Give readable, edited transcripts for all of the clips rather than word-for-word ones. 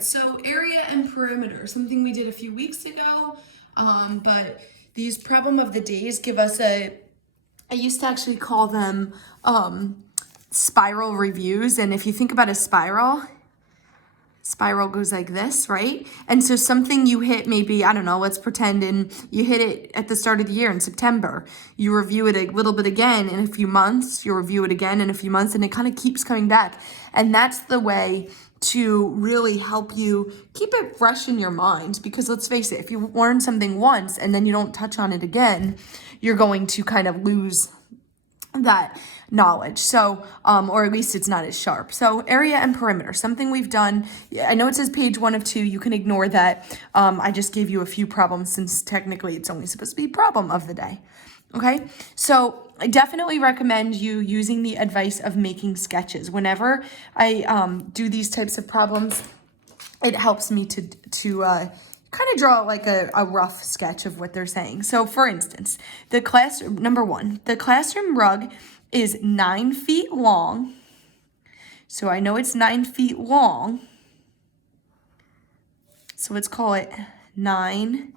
right, so area and perimeter, something we did a few weeks ago, but these problem of the days give us I used to actually call them spiral reviews, and if you think about a spiral goes like this, right? And so something you hit maybe, I don't know, let's pretend you hit it at the start of the year in September. You review it a little bit again in a few months, you review it again in a few months, and it kind of keeps coming back. And that's the way to really help you keep it fresh in your mind, because let's face it, if you learn something once and then you don't touch on it again, you're going to kind of lose that knowledge. So, or at least it's not as sharp. So area and perimeter, something we've done. I know it says page 1 of 2. You can ignore that. I just gave you a few problems since technically it's only supposed to be problem of the day. Okay. So I definitely recommend you using the advice of making sketches. Whenever I do these types of problems, it helps me to kind of draw like a rough sketch of what they're saying. So for instance, number 1, the classroom rug is 9 feet long. So I know it's 9 feet long. So let's call it 9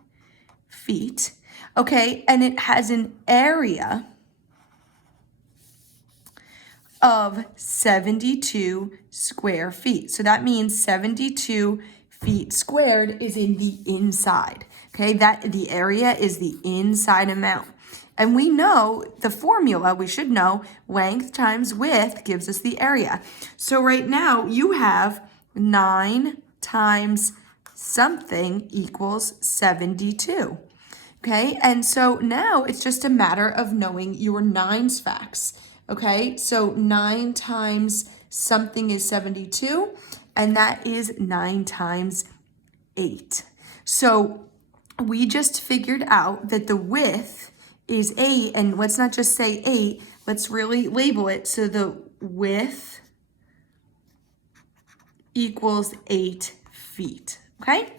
feet. Okay, and it has an area of 72 square feet. So that means 72 feet squared is in the inside. Okay, that the area is the inside amount. And we know the formula, we should know length times width gives us the area. So right now you have 9 times something equals 72. Okay, and so now it's just a matter of knowing your nines facts. Okay, so 9 times something is 72, and that is 9 times 8. So we just figured out that the width is 8, and let's not just say 8, let's really label it. So the width equals 8 feet, okay?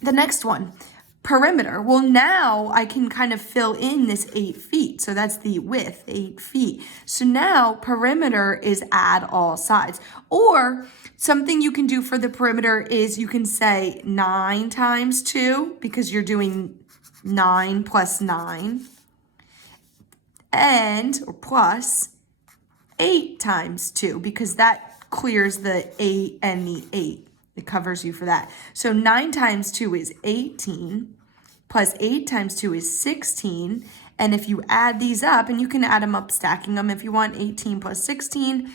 The next one, perimeter. Well, now I can kind of fill in this 8 feet. So that's the width, 8 feet. So now perimeter is add all sides. Or something you can do for the perimeter is you can say 9 times 2, because you're doing 9 plus 9, or plus 8 times 2, because that clears the 8 and the 8. It covers you for that. So 9 times 2 is 18, plus 8 times 2 is 16. And if you add these up, and you can add them up, stacking them if you want, 18 plus 16,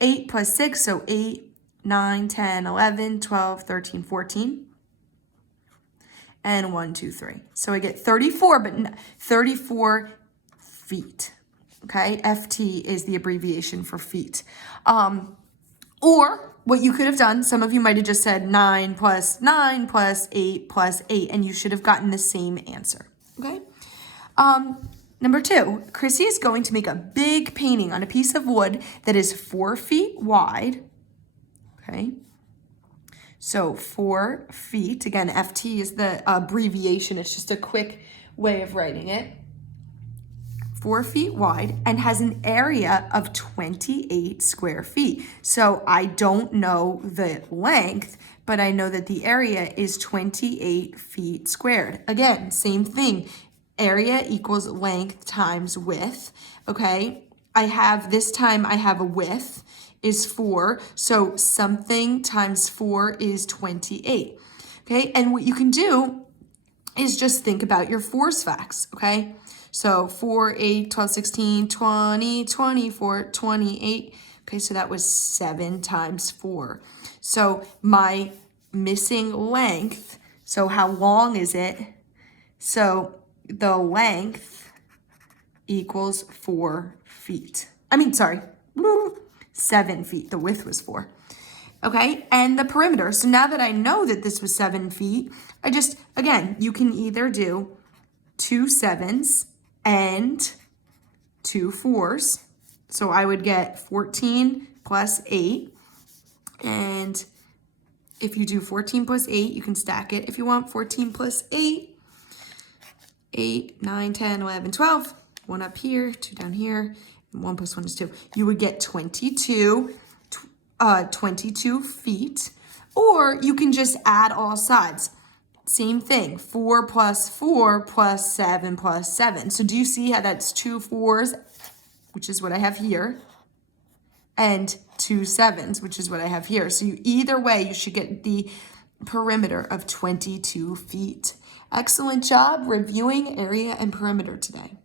8 plus 6, so 8, 9, 10, 11, 12, 13, 14. And 1, 2, 3. So I get 34, but 34 feet. Okay, FT is the abbreviation for feet. Or what you could have done, some of you might have just said 9 plus 9 plus 8 plus 8, and you should have gotten the same answer. Okay. Number 2, Chrissy is going to make a big painting on a piece of wood that is 4 feet wide. Okay. So 4 feet, again, FT is the abbreviation. It's just a quick way of writing it. 4 feet wide and has an area of 28 square feet. So I don't know the length, but I know that the area is 28 feet squared. Again, same thing. Area equals length times width. Okay, this time I have a width is 4. So something times 4 is 28. Okay, and what you can do is just think about your force facts. Okay. So 4, 8, 12, 16, 20, 24, 28. Okay, so that was 7 times 4. So my missing length, so how long is it? So the length equals 4 feet. 7 feet. The width was 4. Okay, and the perimeter. So now that I know that this was 7 feet, again, you can either do 2 7s and 2 4s. So I would get 14 plus 8. And if you do 14 plus 8, you can stack it. If you want 14 plus 8, 8, 9, 10, 11, 12. 1 up here, 2 down here, and 1 plus 1 is 2. You would get 22 feet. Or you can just add all sides. Same thing, 4 plus 4 plus 7 plus 7. So do you see how that's 2 4s, which is what I have here, and 2 7s, which is what I have here. So either way, you should get the perimeter of 22 feet. Excellent job reviewing area and perimeter today.